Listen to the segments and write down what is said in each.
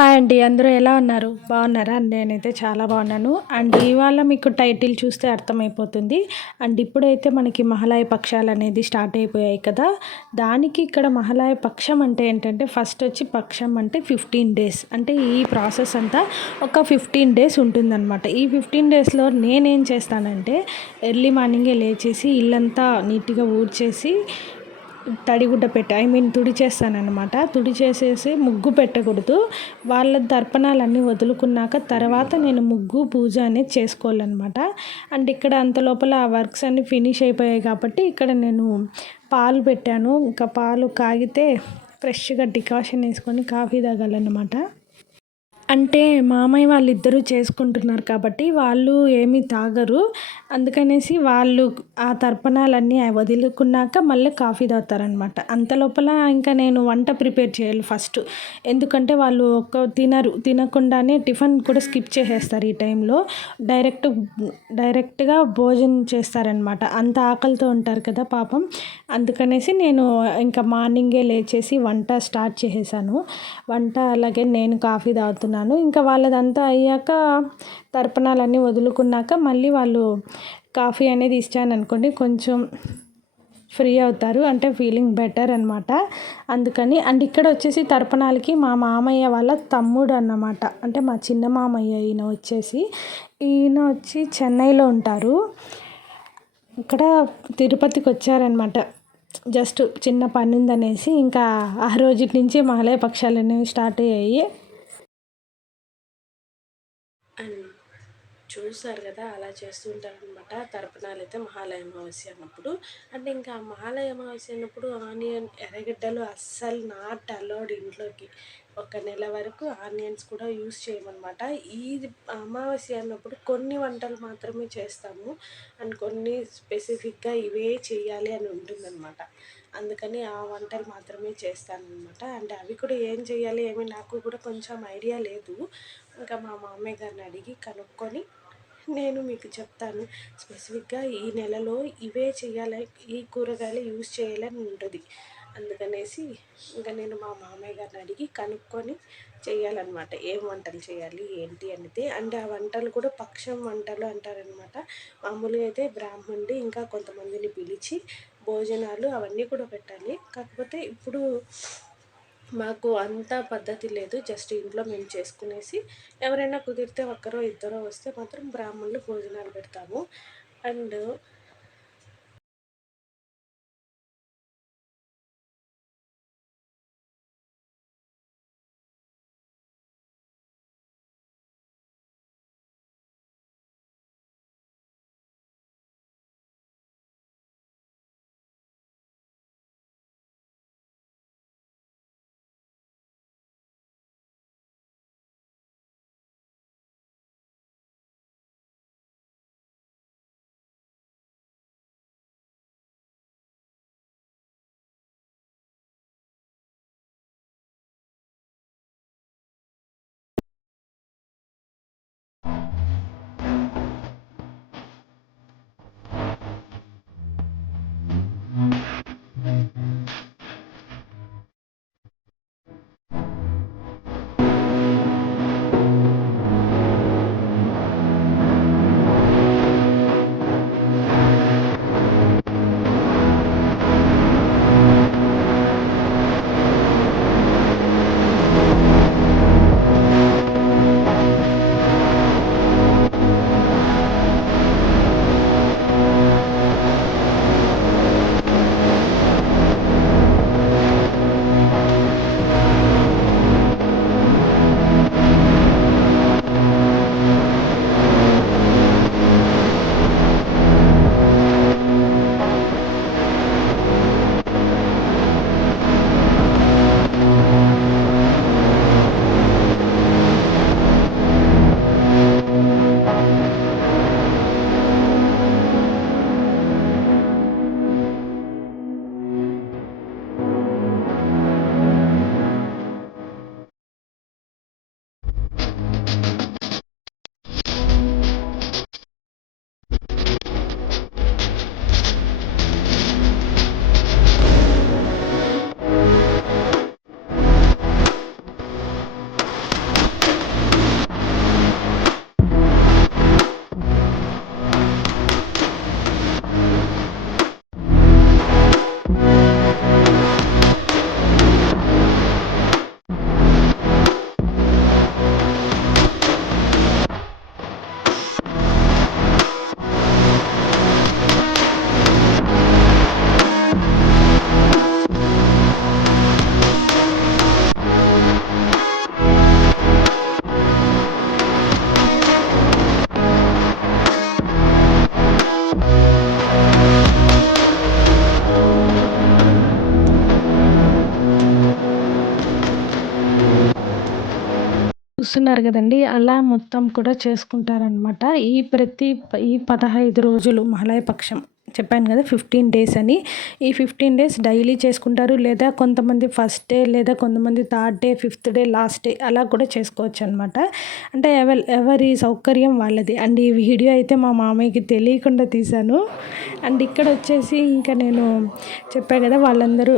Hi అండి. అందరూ ఎలా ఉన్నారు? బాగున్నారా? నేనైతే చాలా బాగున్నాను. అండ్ ఇవాళ మీకు టైటిల్ చూస్తే అర్థమైపోతుంది. అండ్ ఇప్పుడైతే మనకి మహాలయ పక్షాలు అనేది స్టార్ట్ అయిపోయాయి కదా! దానికి ఇక్కడ మహాలయ పక్షం అంటే ఏంటంటే ఫస్ట్ వచ్చి పక్షం అంటే 15 డేస్. అంటే ఈ ప్రాసెస్ అంతా ఒక 15 డేస్ ఉంటుందన్నమాట. ఈ 15 డేస్‌లో నేనేం చేస్తానంటే ఎర్లీ మార్నింగే లేచేసి ఇల్లంతా నీట్‌గా ఊడ్చేసి తడిగుడ్డ పెట్టి తుడిచేస్తాననమాట. తుడిచేసేసి ముగ్గు పెట్టకూడదు. వాళ్ళ తర్పణాలన్నీ వదులుకున్నాక తర్వాత నేను ముగ్గు, పూజ అనేది చేసుకోవాలనమాట. అండ్ ఇక్కడ అంతలోపల ఆ వర్క్స్ అన్నీ ఫినిష్ అయిపోయాయి కాబట్టి ఇక్కడ నేను పాలు పెట్టాను. ఇంకా పాలు కాగితే ఫ్రెష్‌గా డికాషన్ వేసుకొని కాఫీ తాగాలన్నమాట. అంటే మామయ్య వాళ్ళిద్దరూ చేసుకుంటున్నారు కాబట్టి వాళ్ళు ఏమీ తాగరు. అందుకనేసి వాళ్ళు ఆ తర్పణాలన్నీ వదులుకున్నాక మళ్ళీ కాఫీ తాగుతారనమాట. అంతలోపల ఇంకా నేను వంట ప్రిపేర్ చేయాలి ఫస్ట్. ఎందుకంటే వాళ్ళు తినకుండానే టిఫిన్ కూడా స్కిప్ చేసేస్తారు ఈ టైంలో. డైరెక్ట్‌గా భోజనం చేస్తారనమాట. అంత ఆకలితో ఉంటారు కదా పాపం. అందుకనేసి నేను ఇంకా మార్నింగే లేచేసి వంట స్టార్ట్ చేసేసాను. వంట అలాగే నేను కాఫీ తాగుతున్నాను. ఇంకా వాళ్ళదంతా అయ్యాక తర్పణాలన్నీ వదులుకున్నాక మళ్ళీ వాళ్ళు కాఫీ అనేది ఇచ్చాననుకోండి కొంచెం ఫ్రీ అవుతారు. అంటే ఫీలింగ్ బెటర్ అనమాట. అందుకని అండ్ ఇక్కడ వచ్చేసి తర్పణాలకి మా మామయ్య వాళ్ళ తమ్ముడు అన్నమాట. అంటే మా చిన్న మామయ్య ఈయన వచ్చి చెన్నైలో ఉంటారు. ఇక్కడ తిరుపతికి వచ్చారనమాట. జస్ట్ చిన్న పని ఉందనేసి ఇంకా ఆ రోజు నుంచి మహాలయ పక్షాలు అనేవి స్టార్ట్ అయ్యాయి. అండ్ చూస్తారు కదా అలా చేస్తూ ఉంటారనమాట. తర్పణాలు అయితే మహాలయ అమావాస్య అన్నప్పుడు. అంటే ఇంకా మహాలయ అమావాస్య అన్నప్పుడు ఆనియన్ ఎర్రగడ్డలు అస్సలు నాట్ అలౌడ్ ఇంట్లోకి. ఒక నెల వరకు ఆనియన్స్ కూడా యూస్ చేయమన్నమాట. ఈ అమావాస్య అన్నప్పుడు కొన్ని వంటలు మాత్రమే చేస్తాము. అండ్ కొన్ని స్పెసిఫిక్గా ఇవే చేయాలి అని ఉంటుందన్నమాట. అందుకని ఆ వంటలు మాత్రమే చేస్తానన్నమాట. అంటే అవి కూడా ఏం చేయాలి ఏమి నాకు కూడా కొంచెం ఐడియా లేదు. ఇంకా మా మామయ్య గారిని అడిగి కనుక్కొని నేను మీకు చెప్తాను. స్పెసిఫిక్గా ఈ నెలలో ఇవే చేయాలి, ఈ కూరగాయలు యూస్ చేయాలని ఉంటుంది. అందుకనేసి ఇంకా నేను మా మామయ్య గారిని అడిగి కనుక్కొని చేయాలన్నమాట. ఏం వంటలు చేయాలి ఏంటి అనేది. అంటే ఆ వంటలు కూడా పక్షం వంటలు అంటారనమాట. మామూలుగా అయితే బ్రాహ్మణుడు ఇంకా కొంతమందిని పిలిచి భోజనాలు అవన్నీ కూడా పెట్టాలి. కాకపోతే ఇప్పుడు మాకు అంత పద్ధతి లేదు. జస్ట్ ఇంట్లో మేము చేసుకునేసి ఎవరైనా కుదిరితే ఒక్కరో ఇద్దరో వస్తే మాత్రం బ్రాహ్మణులు భోజనాలు పెడతాము. అండ్ చూస్తున్నారు కదండీ! అలా మొత్తం కూడా చేసుకుంటారనమాట. ఈ 15 రోజులు మహాలయ పక్షం చెప్పాను కదా! 15 డేస్ అని. ఈ 15 డేస్ డైలీ చేసుకుంటారు. లేదా కొంతమంది ఫస్ట్ డే, లేదా కొంతమంది third day, fifth day, last day అలా కూడా చేసుకోవచ్చనమాట. అంటే ఎవరి సౌకర్యం వాళ్ళది. అండ్ ఈ వీడియో అయితే మా మామయ్యకి తెలియకుండా తీశాను. అండ్ ఇక్కడ వచ్చేసి ఇంకా నేను చెప్పా కదా! వాళ్ళందరూ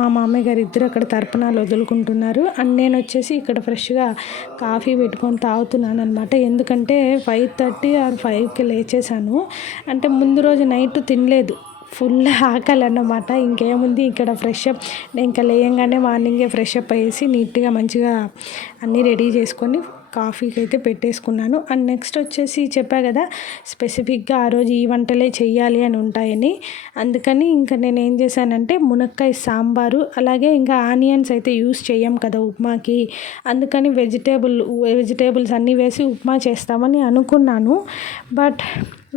మా మామయ్య గారు ఇద్దరు అక్కడ తర్పణాలు వదులుకుంటున్నారు. అండ్ నేను వచ్చేసి ఇక్కడ ఫ్రెష్‌గా కాఫీ పెట్టుకొని తాగుతున్నాను అనమాట. ఎందుకంటే 5:30 ఆర్ 5కి లేచేసాను. అంటే ముందు రోజు నైట్ తినలేదు. ఫుల్ ఆకలి అన్నమాట. ఇంకేముంది ఇక్కడ ఫ్రెష్ అప్ నేను ఇంకా లేయంగానే మార్నింగే ఫ్రెష్ అప్ అయ్యేసి నీట్‌గా మంచిగా అన్నీ రెడీ చేసుకొని కాఫీకి అయితే పెట్టేసుకున్నాను. అండ్ నెక్స్ట్ వచ్చేసి చెప్పా కదా స్పెసిఫిక్గా ఆ రోజు ఈ వంటలే చెయ్యాలి అని ఉంటాయని. అందుకని ఇంకా నేను ఏం చేశానంటే మునక్కాయ సాంబారు, అలాగే ఇంకా ఆనియన్స్ అయితే యూస్ చేయం కదా ఉప్మాకి. అందుకని వెజిటేబుల్స్ అన్నీ వేసి ఉప్మా చేస్తామని అనుకున్నాను. బట్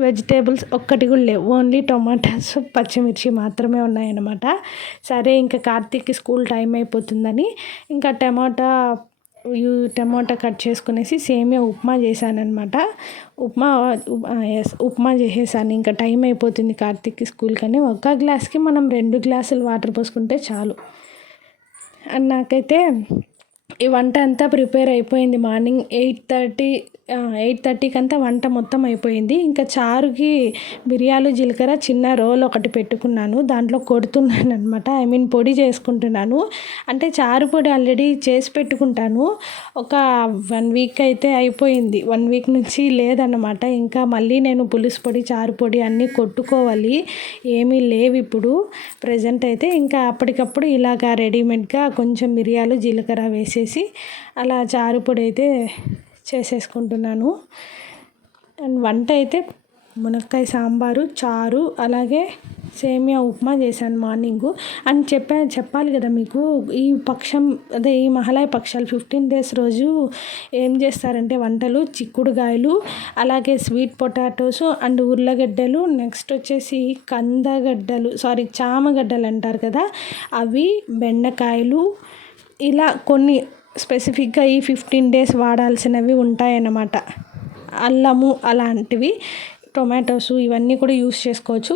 వెజిటేబుల్స్ ఒక్కటి కూడా లేవు. ఓన్లీ టొమాటోస్, పచ్చిమిర్చి మాత్రమే ఉన్నాయన్నమాట. సరే ఇంకా కార్తీక్‌కి స్కూల్ టైం అయిపోతుందని ఇంకా టమోటా కట్ చేసుకునేసి సేమియా ఉప్మా చేశాననమాట. ఉప్మా చేసేసాను. ఇంకా టైం అయిపోతుంది కార్తీక్‌కి స్కూల్‌కని. ఒక గ్లాస్‌కి మనం 2 గ్లాసులు వాటర్ పోసుకుంటే చాలు. అండ్ నాకైతే ఈ వంట అంతా ప్రిపేర్ అయిపోయింది. మార్నింగ్ 8:30కి అంతా వంట మొత్తం అయిపోయింది. ఇంకా చారుకి మిరియాలు, జీలకర్ర చిన్న రోల్ ఒకటి పెట్టుకున్నాను. దాంట్లో కొడుతున్నాను అనమాట. పొడి చేసుకుంటున్నాను. అంటే చారు పొడి ఆల్రెడీ చేసి పెట్టుకుంటాను. ఒక 1 వీక్ అయితే అయిపోయింది. 1 వీక్ నుంచి లేదన్నమాట. ఇంకా మళ్ళీ నేను పులుసు పొడి, చారు పొడి అన్నీ కొట్టుకోవాలి. ఏమీ లేవు ఇప్పుడు ప్రెజెంట్ అయితే. ఇంకా అప్పటికప్పుడు ఇలాగా రెడీమేడ్గా కొంచెం మిరియాలు, జీలకర్ర వేసేసి అలా చారు పొడి అయితే చేసేసుకుంటున్నాను. అండ్ వంట అయితే మునక్కాయ సాంబారు, చారు, అలాగే సేమియా ఉప్మా చేశాను మార్నింగు. అండ్ చెప్పాలి కదా మీకు ఈ మహాలయ పక్షాలు 15 డేస్ రోజు ఏం చేస్తారంటే వంటలు చిక్కుడుగాయలు, అలాగే స్వీట్ పొటాటోస్ అండ్ ఉర్లగడ్డలు, నెక్స్ట్ వచ్చేసి చామగడ్డలు అంటారు కదా అవి, బెండకాయలు, ఇలా కొన్ని స్పెసిఫిక్గా ఈ 15 డేస్ వాడాల్సినవి ఉంటాయన్నమాట. అల్లము అలాంటివి, టొమాటోస్ ఇవన్నీ కూడా యూస్ చేసుకోవచ్చు.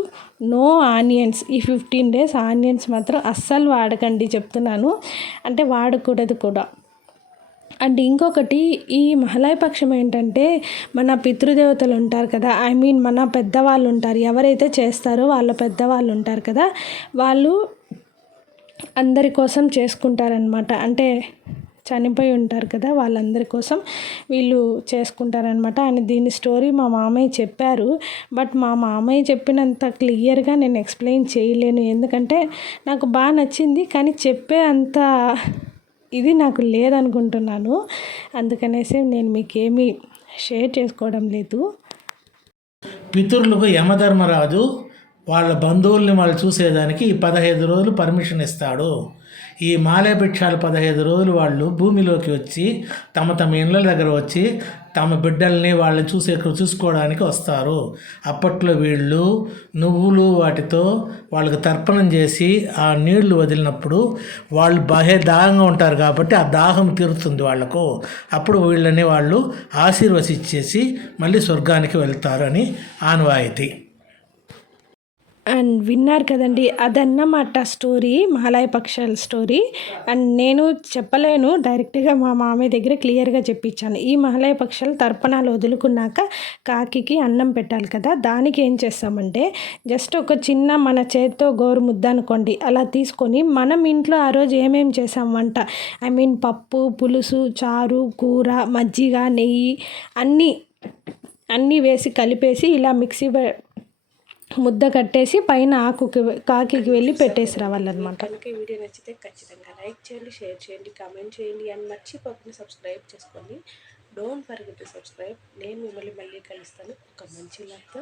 No onions. ఈ 15 డేస్ ఆనియన్స్ మాత్రం అస్సలు వాడకండి చెప్తున్నాను. అంటే వాడకూడదు కూడా. అండ్ ఇంకొకటి ఈ మహాలయ పక్షం ఏంటంటే మన పితృదేవతలు ఉంటారు కదా, మన పెద్దవాళ్ళు ఉంటారు. ఎవరైతే చేస్తారో వాళ్ళ పెద్దవాళ్ళు ఉంటారు కదా, వాళ్ళు అందరి కోసం చేసుకుంటారనమాట. అంటే చనిపోయి ఉంటారు కదా వాళ్ళందరి కోసం వీళ్ళు చేసుకుంటారనమాట. అండ్ దీని స్టోరీ మా మామయ్య చెప్పారు. బట్ మా మామయ్య చెప్పినంత క్లియర్గా నేను ఎక్స్ప్లెయిన్ చేయలేను. ఎందుకంటే నాకు బాగా నచ్చింది, కానీ చెప్పే అంత ఇది నాకు లేదనుకుంటున్నాను. అందుకనేసి నేను మీకేమీ షేర్ చేసుకోవడం లేదు. పితరులకు యమధర్మరాజు వాళ్ళ బంధువుల్ని వాళ్ళు చూసేదానికి 15 రోజులు పర్మిషన్ ఇస్తాడు. ఈ మాలయభిక్షాలు 15 రోజులు వాళ్ళు భూమిలోకి వచ్చి తమ ఇళ్ళ దగ్గర వచ్చి తమ బిడ్డల్ని వాళ్ళని చూసుకోవడానికి వస్తారు. అప్పట్లో వీళ్ళు నువ్వులు వాటితో వాళ్ళకి తర్పణం చేసి ఆ నీళ్లు వదిలినప్పుడు వాళ్ళు బాగా దాహంగా ఉంటారు కాబట్టి ఆ దాహం తీరుతుంది వాళ్ళకు. అప్పుడు వీళ్ళని వాళ్ళు ఆశీర్వదించేసి మళ్ళీ స్వర్గానికి వెళ్తారు అని ఆనవాయితీ. అండ్ విన్నారు కదండి, అదన్నమాట స్టోరీ, మహాలయ పక్షాల స్టోరీ. అండ్ నేను చెప్పలేను, డైరెక్ట్గా మా మామయ్య దగ్గర క్లియర్గా చెప్పించాను. ఈ మహాలయ పక్షాలు తర్పణాలు వదులుకున్నాక కాకికి అన్నం పెట్టాలి కదా, దానికి ఏం చేస్తామంటే జస్ట్ ఒక చిన్న మన చేత్తో గోరు ముద్ద అనుకోండి అలా తీసుకొని మనం ఇంట్లో ఆ రోజు ఏమేమి చేసాం వంట, పప్పు, పులుసు, చారు, కూర, మజ్జిగ, నెయ్యి అన్నీ వేసి కలిపేసి ఇలా మిక్సీ ముద్ద కట్టేసి పైన కాకి వెళ్ళి పెట్టేసి రావాలన్నమాట. కనుక ఈ వీడియో నచ్చితే ఖచ్చితంగా లైక్ చేయండి, షేర్ చేయండి, కామెంట్ చేయండి. అండ్ మర్చిపోకుండా సబ్స్క్రైబ్ చేసుకోండి. Don't forget to subscribe. నేను మిమ్మల్ని మళ్ళీ కలుస్తాను ఒక మంచి లైఫ్తో.